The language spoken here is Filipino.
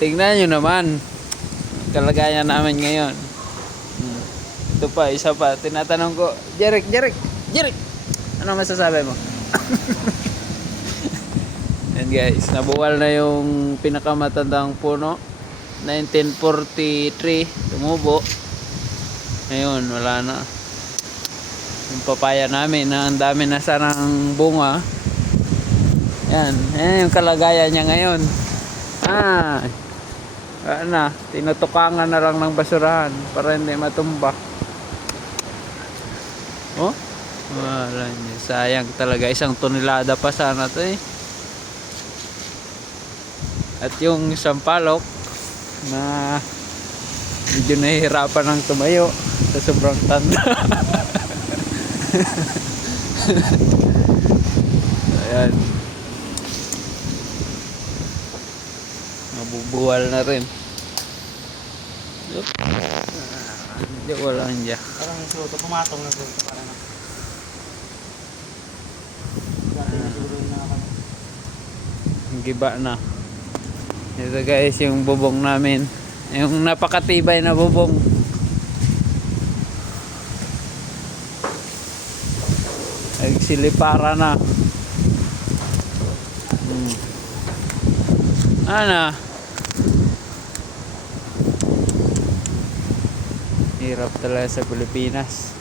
Tingnan nyo naman. Kalagayan namin ngayon. Ito pa, isa pa. Tinatanong ko, Jeric, Jeric, Jeric! Ano masasabi mo? Yan guys, nabuwal na yung pinakamatandang puno. 1943, tumubo. Ngayon, wala na. Yung papaya namin, na ang dami na sanang bunga. Yan, yan yung kalagayan niya ngayon. Ah, wala na. Tinutukangan na lang ng basurahan para hindi matumba. Oh, wala niya. Sayang talaga. Isang tonelada pa sana to eh. At yung isang palok na medyo nahihirapan ng tumayo sa sobrang tanda. Ayan. Mabubuwal na rin. Ah, Hindi, wala niya. Parang suto, pumatong na suto. Parang. Ang giba na. Ito guys, yung bubong namin. Yung napakatibay na bubong. Nagsilipara na. Ano? Hirap talaga sa Pilipinas.